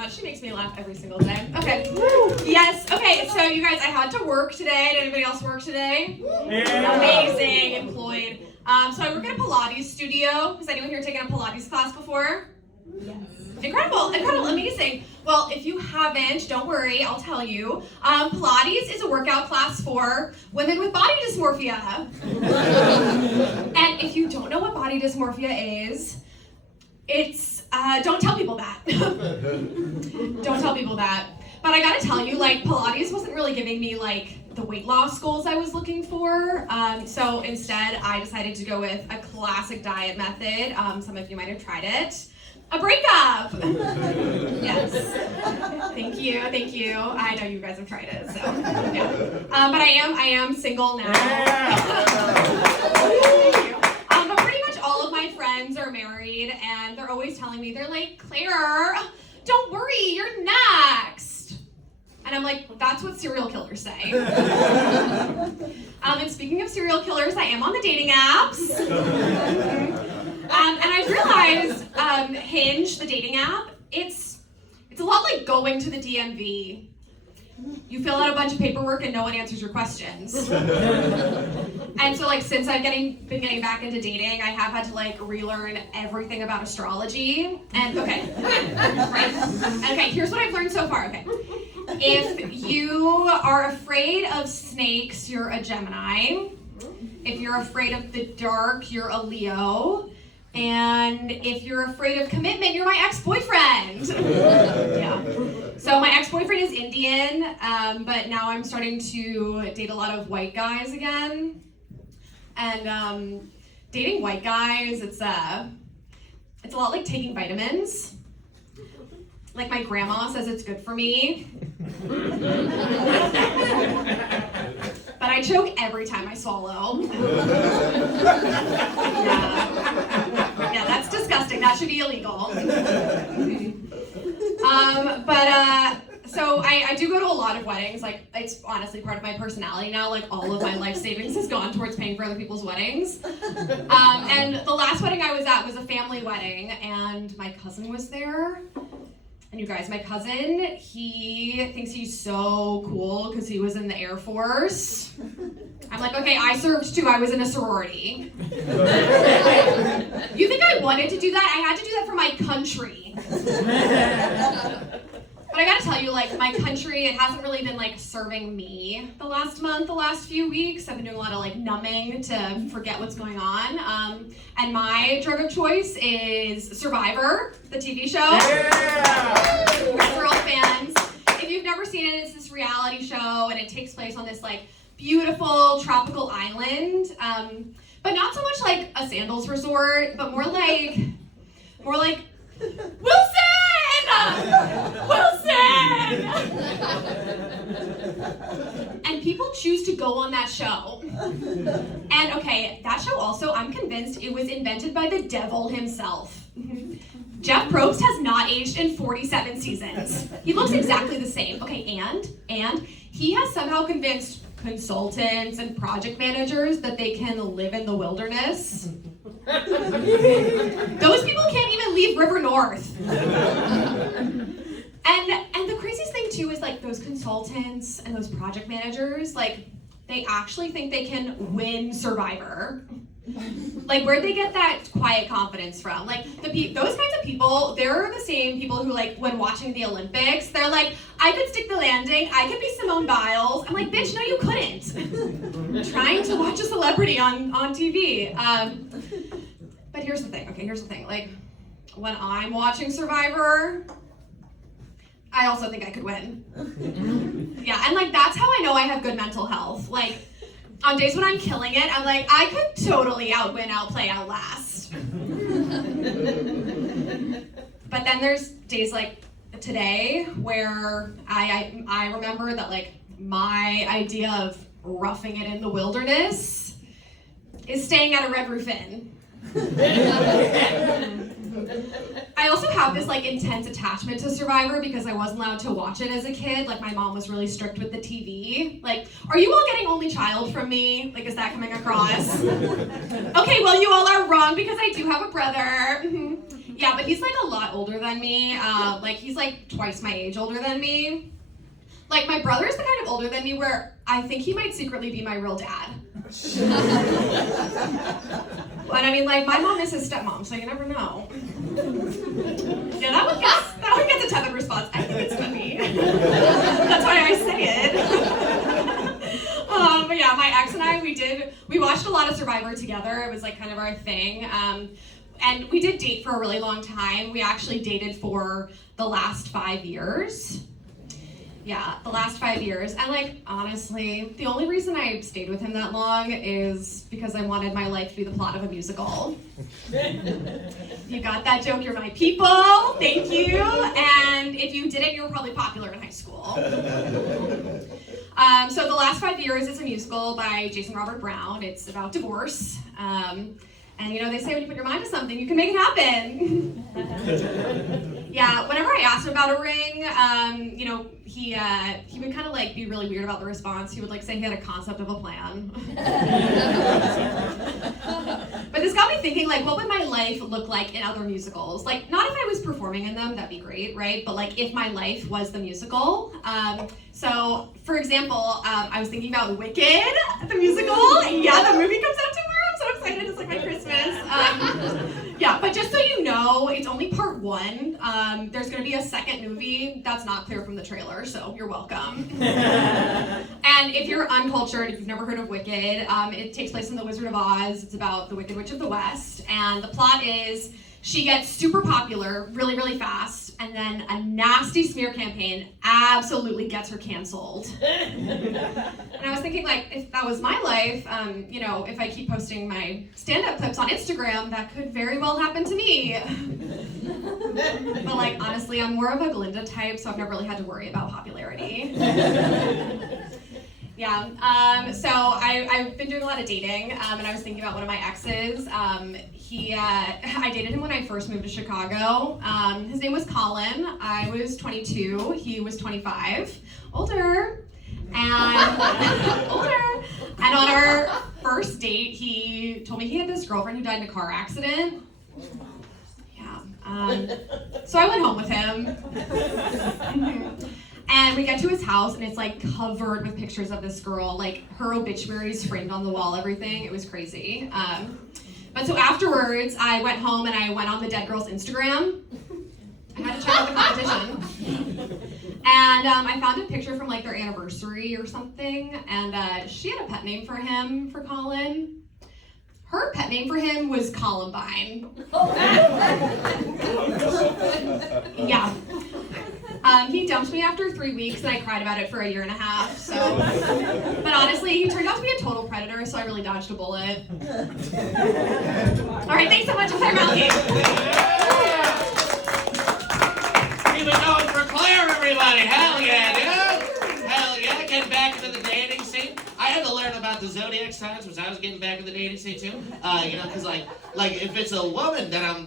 much. She makes me laugh every single day. Okay. Yes. Okay, so you guys, I had to work today. Did anybody else work today? Yeah. Amazing. Employed. So I work at a Pilates studio. Has anyone here taken a Pilates class before? Yes. Incredible, amazing. Well, if you haven't, don't worry, I'll tell you. Pilates is a workout class for women with body dysmorphia. And if you don't know what body dysmorphia is, it's, don't tell people that. Don't tell people that. But I gotta tell you, like, Pilates wasn't really giving me, like, the weight loss goals I was looking for. So instead, I decided to go with a classic diet method. Some of you might have tried it. A breakup! Yes. Thank you. I know you guys have tried it, so yeah. But I am single now. Thank you. But pretty much all of my friends are married, and they're always telling me, they're like, Claire, don't worry, you're next. And I'm like, that's what serial killers say. And speaking of serial killers, I am on the dating apps. And I realized Hinge, the dating app, it's a lot like going to the DMV. You fill out a bunch of paperwork and no one answers your questions. And so, like, since I've been getting back into dating, I have had to, like, relearn everything about astrology. And, okay, right. Okay, here's what I've learned so far, okay. If you are afraid of snakes, you're a Gemini. If you're afraid of the dark, you're a Leo. And if you're afraid of commitment, you're my ex-boyfriend. Yeah. So my ex-boyfriend is Indian, but now I'm starting to date a lot of white guys again. And dating white guys, it's a lot like taking vitamins. Like my grandma says it's good for me. But I choke every time I swallow. Yeah, that's disgusting. That should be illegal. So I do go to a lot of weddings. Like, it's honestly part of my personality now. Like, all of my life savings has gone towards paying for other people's weddings. And the last wedding I was at was a family wedding, and my cousin was there. And you guys, my cousin, he thinks he's so cool because he was in the Air Force. I'm like, okay, I served too. I was in a sorority. You think I wanted to do that? I had to do that for my country. But I gotta tell you, like, my country, it hasn't really been, like, serving me the last few weeks. I've been doing a lot of, like, numbing to forget what's going on. And my drug of choice is Survivor, the TV show. Yeah! You guys are all fans. If you've never seen it, it's this reality show, and it takes place on this, like, beautiful tropical island. But not so much like a sandals resort, but more like Wilson! And people choose to go on that show. And okay, that show also, I'm convinced it was invented by the devil himself. Jeff Probst has not aged in 47 seasons. He looks exactly the same. Okay, and he has somehow convinced consultants and project managers that they can live in the wilderness. Those people can't even leave River North. And the craziest thing too is, like, those consultants and those project managers, like, they actually think they can win Survivor. Like, where'd they get that quiet confidence from? Like, those kinds of people, they're the same people who, like, when watching the Olympics, they're like, I could stick the landing, I could be Simone Biles. I'm like, bitch, no you couldn't. Trying to watch a celebrity on TV. But here's the thing, like, when I'm watching Survivor, I also think I could win. Yeah, and, like, that's how I know I have good mental health. Like, on days when I'm killing it, I'm like, I could totally outwin, outplay, outlast. But then there's days like today where I remember that, like, my idea of roughing it in the wilderness is staying at a Red Roof Inn. I also have this, like, intense attachment to Survivor because I wasn't allowed to watch it as a kid. Like, my mom was really strict with the TV. Like, are you all getting only child from me? Like, is that coming across? Okay, well, you all are wrong because I do have a brother. Yeah, but he's like a lot older than me. Like he's like twice my age older than me. Like my brother is the kind of older than me where I think he might secretly be my real dad. And I mean, like my mom is his stepmom, so you never know. Yeah, that one gets a tepid response. I think it's funny. That's why I say it. But yeah, my ex and I, we watched a lot of Survivor together. It was like kind of our thing. And we did date for a really long time. We actually dated for the last 5 years. Yeah, the last 5 years. And like, honestly, the only reason I stayed with him that long is because I wanted my life to be the plot of a musical. You got that joke, you're my people. Thank you. And if you didn't, you were probably popular in high school. So The Last 5 Years is a musical by Jason Robert Brown. It's about divorce. And you know, they say when you put your mind to something, you can make it happen. Yeah, whenever I asked him about a ring, you know, he would kind of like be really weird about the response. He would like say he had a concept of a plan. But this got me thinking, like, what would my life look like in other musicals? Like, not if I was performing in them, that'd be great, right? But like, if my life was the musical. So, for example, I was thinking about Wicked, the musical. Yeah, the movie comes out tomorrow. I'm so excited. It's like my Christmas. Yeah, but just so you know, it's only part 1. There's going to be a second movie that's not clear from the trailer, so you're welcome. And if you're uncultured, if you've never heard of Wicked, it takes place in The Wizard of Oz. It's about the Wicked Witch of the West, and the plot is she gets super popular really, really fast, and then a nasty smear campaign absolutely gets her canceled. And I was thinking, like, if that was my life, you know, if I keep posting my stand-up clips on Instagram, that could very well happen to me. But like, honestly, I'm more of a Glinda type, so I've never really had to worry about popularity. Yeah, so I've been doing a lot of dating, and I was thinking about one of my exes. I dated him when I first moved to Chicago. His name was Colin. I was 22. He was 25. Older. And older. And on our first date, he told me he had this girlfriend who died in a car accident. Yeah. So I went home with him. And we get to his house, and it's like covered with pictures of this girl, like her obituaries framed on the wall, everything. It was crazy. But so afterwards, I went home and I went on the dead girl's Instagram. I had to check out the competition. And I found a picture from like their anniversary or something, and she had a pet name for him, for Colin. Her pet name for him was Columbine. Yeah. He dumped me after 3 weeks, and I cried about it for 1.5 years. So, but honestly, he turned out to be a total predator, so I really dodged a bullet. All right, thanks so much. I'm Malkie. Keep it going for Claire, everybody. Hell yeah, dude. Hell yeah. Getting back into the dating scene. I had to learn about the zodiac signs, which I was getting back in the dating scene too. You know, because like if it's a woman, then I'm